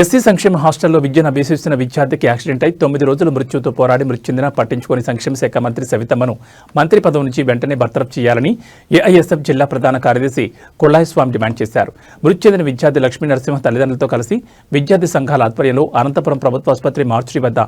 SC సంక్షేమ హాస్టల్లో విద్యను అభ్యసిస్తున్న విద్యార్థికి యాక్సిడెంట్ అయి 9 రోజులు మృత్యుతో పోరాడి మృతి చెందిన పట్టించుకుని సంక్షేమ శాఖ మంత్రి సవితమ్మను మంత్రి పదవి నుంచి వెంటనే బర్తరఫ్ చేయాలని ఏఐఎస్ఎఫ్ జిల్లా ప్రధాన కార్యదర్శి కొల్లాయిస్వామి డిమాండ్ చేశారు. మృతి చెందిన విద్యార్థి లక్ష్మీ నరసింహ తల్లిదండ్రులతో కలిసి విద్యార్థి సంఘాల ఆధ్వర్యంలో అనంతపురం ప్రభుత్వ ఆసుపత్రి మార్చురీ వద్ద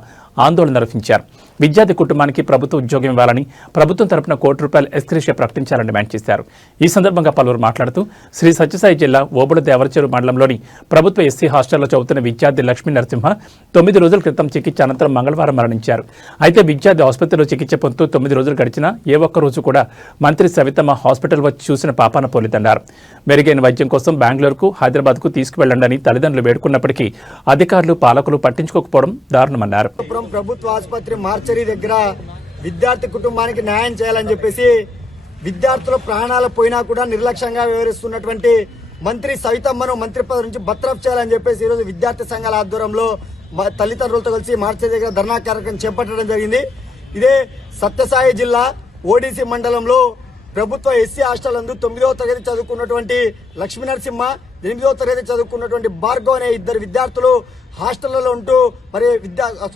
ఆందోళన నిర్వహించారు. విద్యార్థి కుటుంబానికి ప్రభుత్వ ఉద్యోగం ఇవ్వాలని, ప్రభుత్వం తరపున ₹1 ఎక్స్గ్రేషియా ప్రకటించాలని డిమాండ్ చేశారు. ఈ సందర్భంగా పలువురు మాట్లాడుతూ శ్రీ సత్యసాయి జిల్లా ఓబుళ దేవరచెరు మండలంలోని ప్రభుత్వ ఎస్సీ హాస్టల్లో చదువుతున్న విద్యార్థి లక్ష్మీ నరసింహ 9 రోజుల క్రితం చికిత్స అనంతరం మంగళవారం మరణించారు. అయితే విద్యార్థి ఆసుపత్రిలో చికిత్స పొందుతూ 9 రోజులు గడిచినా ఏ ఒక్క రోజు కూడా మంత్రి సవితమ్మ హాస్పిటల్ వచ్చి చూసిన పాపాన పోలేదన్నారు. మెరుగైన వైద్యం కోసం బెంగళూరుకు, హైదరాబాద్కు తీసుకువెళ్లండని తల్లిదండ్రులు వేడుకున్నప్పటికీ అధికారులు, పాలకులు పట్టించుకోకపోవడం దారుణమన్నారు. ప్రభుత్వ ఆసుపత్రి మార్చరీ దగ్గర విద్యార్థి కుటుంబానికి న్యాయం చేయాలని చెప్పేసి విద్యార్థుల ప్రాణాలు పోయినా కూడా నిర్లక్ష్యంగా వ్యవహరిస్తున్నటువంటి మంత్రి సవితమ్మను మంత్రి పదవి నుంచి బర్తరఫ్ చేయాలని చెప్పేసి ఈరోజు విద్యార్థి సంఘాల ఆధ్వర్యంలో తల్లిదండ్రులతో కలిసి మార్చరీ దగ్గర ధర్నా కార్యక్రమం చేపట్టడం జరిగింది. ఇదే సత్యసాయి జిల్లా ఓడిసి మండలంలో ప్రభుత్వ ఎస్సీ హాస్టల్ నందు 9వ తరగతి చదువుకున్నటువంటి లక్ష్మీ నరసింహ, 8వ తరగతి చదువుకున్నటువంటి భార్గవ్ అనే 2 విద్యార్థులు హాస్టళ్లలో ఉంటూ మరి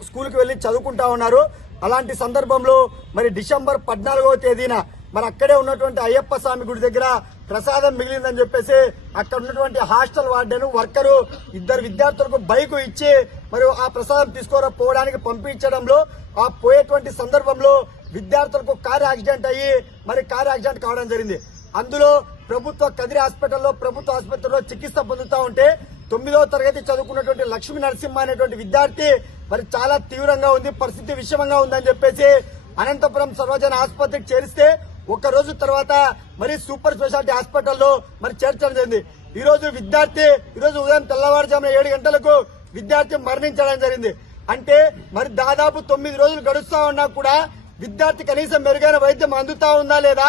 స్కూల్కి వెళ్లి చదువుకుంటా ఉన్నారు. అలాంటి సందర్భంలో మరి డిసెంబర్ 14వ తేదీన మరి అక్కడే ఉన్నటువంటి అయ్యప్ప స్వామి గుడి దగ్గర ప్రసాదం మిగిలిందని చెప్పేసి అక్కడ ఉన్నటువంటి హాస్టల్ వార్డెన్ వర్కరు 2 విద్యార్థులకు బైక్ ఇచ్చి మరి ఆ ప్రసాదం తీసుకోవడానికి పంపించడంలో ఆ పోయేటువంటి సందర్భంలో విద్యార్థులకు కారు యాక్సిడెంట్ అయ్యి మరి కారు యాక్సిడెంట్ కావడం జరిగింది. అందులో ప్రభుత్వ కదిరి హాస్పిటల్లో ప్రభుత్వ ఆసుపత్రిలో చికిత్స పొందుతూ ఉంటే 9వ తరగతి చదువుకున్నటువంటి లక్ష్మీ నరసింహ అనేటువంటి విద్యార్థి మరి చాలా తీవ్రంగా ఉంది, పరిస్థితి విషమంగా ఉందని చెప్పేసి అనంతపురం సర్వజన ఆసుపత్రికి చేరిస్తే ఒక రోజు తర్వాత మరి సూపర్ స్పెషాలిటీ హాస్పిటల్లో మరి చేర్చడం జరిగింది. ఈ రోజు ఉదయం తెల్లవారుజామున 7 గంటలకు విద్యార్థి మరణించడం జరిగింది. అంటే మరి దాదాపు 9 రోజులు గడుస్తా ఉన్నా కూడా విద్యార్థి కనీసం మెరుగైన వైద్యం అందుతా ఉందా లేదా?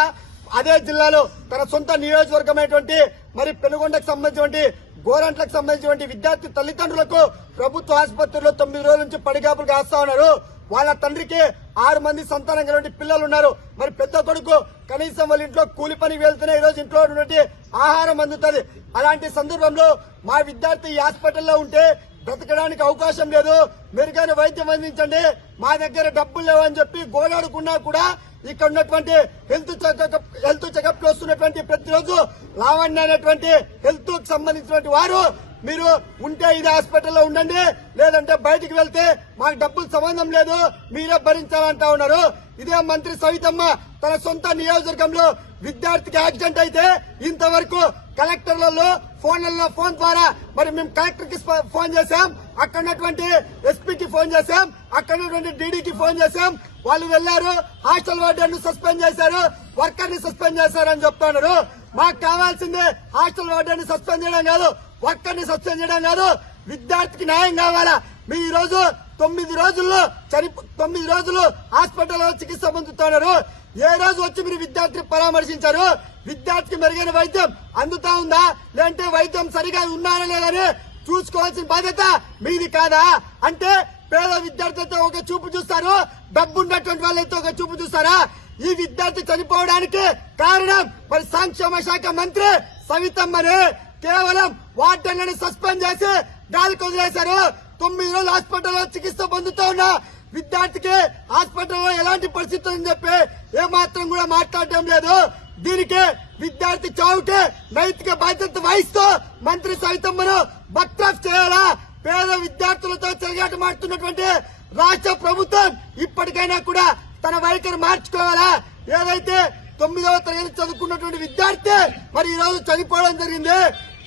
అదే జిల్లాలో తన సొంత నియోజకవర్గమైనటువంటి మరి పెనుగొండకు సంబంధించినటువంటి గోరంట్లకు సంబంధించినటువంటి విద్యార్థి తల్లిదండ్రులకు ప్రభుత్వ ఆసుపత్రిలో 9 రోజుల నుంచి పడిగాపులు కాస్తా ఉన్నారు. వాళ్ళ తండ్రికి 6 మంది సంతానం కలిగిన పిల్లలు ఉన్నారు. మరి పెద్ద కొడుకు కనీసం వాళ్ళ ఇంట్లో కూలి పనికి వెళ్తేనే ఈ రోజు ఇంట్లో ఉన్నటువంటి ఆహారం అందుతుంది. అలాంటి సందర్భంలో మా విద్యార్థి ఈ హాస్పిటల్లో ఉంటే బ్రతకడానికి అవకాశం లేదు, మెరుగైన వైద్యం అందించండి, మా దగ్గర డబ్బులు లేవని చెప్పి గోడాడుకున్నా కూడా ఇక్కడ ఉన్నటువంటి హెల్త్ చెకప్ వస్తున్నటువంటి ప్రతిరోజు లావణ్య అనేటువంటి హెల్త్ కు సంబంధించినటువంటి వారు మీరు ఉంటే ఇది హాస్పిటల్లో ఉండండి, లేదంటే బయటికి వెళ్తే మాకు డబ్బులు సంబంధం లేదు, మీరే భరించాలంటా ఉన్నారు. ఇదే మంత్రి సవితమ్మ తన సొంత నియోజకవర్గంలో విద్యార్థికి యాక్సిడెంట్ అయితే ఇంతవరకు కలెక్టర్లలో ఫోన్ ద్వారా మరి మేము కలెక్టర్ కి ఫోన్ చేశాం, అక్కడ ఉన్నటువంటి ఎస్పీకి ఫోన్ చేశాం, అక్కడ ఉన్నటువంటి డీడీకి ఫోన్ చేశాం. వాళ్ళు వెళ్లారు, హాస్టల్ వార్డెన్ ను సస్పెండ్ చేశారు, వర్కర్ ని సస్పెండ్ చేశారని చెప్తున్నారు. మాకు కావాల్సిందే హాస్టల్ వార్డెన్ ని సస్పెండ్ చేయడం కాదు, వర్కర్ ని సస్పెండ్ చేయడం కాదు, విద్యార్థికి న్యాయం కావాలా. మీ ఈ రోజు 9 రోజులు హాస్పిటల్లో చికిత్స పొందుతున్నారు. ఏ రోజు వచ్చి మీరు విద్యార్థిని పరామర్శించారు? విద్యార్థికి మెరుగైన వైద్యం అందుతా ఉందా, లేదంటే వైద్యం సరిగా ఉన్నారా లేదని చూసుకోవాల్సిన బాధ్యత మీది కాదా? అంటే పేద విద్యార్థులతో ఒక చూపు చూస్తారు, డబ్బు ఉన్నటువంటి వాళ్ళతో ఒక చూపు చూస్తారా? ఈ విద్యార్థి చనిపోవడానికి కారణం మరి సంక్షేమ శాఖ మంత్రి సవితమ్మని కేవలం వార్డెన్లను సస్పెండ్ చేసి గాలికి వదిలేశారు. 9 రోజులు హాస్పిటల్లో చికిత్స పొందుతూ ఉన్న విద్యార్థికి హాస్పిటల్లో ఎలాంటి పరిస్థితి అని చెప్పి ఏమాత్రం కూడా మాట్లాడటం లేదు. దీనికి విద్యార్థి చావుకే నైతిక బాధ్యత వహిస్తూ మంత్రి సవితమ్మను బర్తరఫ్ చేయాలా? పేద విద్యార్థులతో చెలగాటమాడుతున్నటువంటి రాష్ట్ర ప్రభుత్వం ఇప్పటికైనా కూడా తన వైఖరి మార్చుకోవాలా? ఏదైతే 9వ తరగతి చదువుకున్నటువంటి విద్యార్థి మరి ఈ రోజు చనిపోవడం జరిగింది.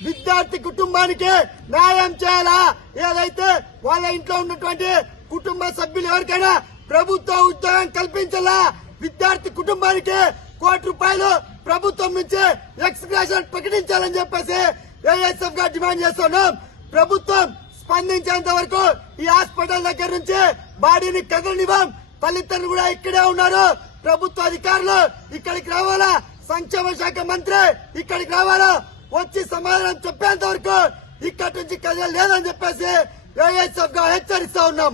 విద్యార్థి కుటుంబానికి న్యాయం చేయాలా? ఏదైతే వాళ్ళ ఇంట్లో ఉన్నటువంటి కుటుంబ సభ్యులు ఎవరికైనా ప్రభుత్వ ఉద్యోగం కల్పించాలా? విద్యార్థి కుటుంబానికి ₹1 ప్రభుత్వం నుంచి ఎక్స్గ్రేషన్ ప్రకటించాలని చెప్పేసి ఏఎస్ఎఫ్ గా డిమాండ్ చేస్తున్నాం. ప్రభుత్వం స్పందించేంత వరకు ఈ హాస్పిటల్ దగ్గర నుంచి బాడీని కదలనివ్వం. తల్లిదండ్రులు కూడా ఇక్కడే ఉన్నారు. ప్రభుత్వ అధికారులు ఇక్కడికి రావాలా, సంక్షేమ శాఖ మంత్రి ఇక్కడికి రావాలా, వచ్చి సమాధానం చెప్పేంత వరకు ఇక్కడి నుంచి కదల లేదని చెప్పేసి ఏఎస్ఎఫ్ గా హెచ్చరిస్తా ఉన్నాం.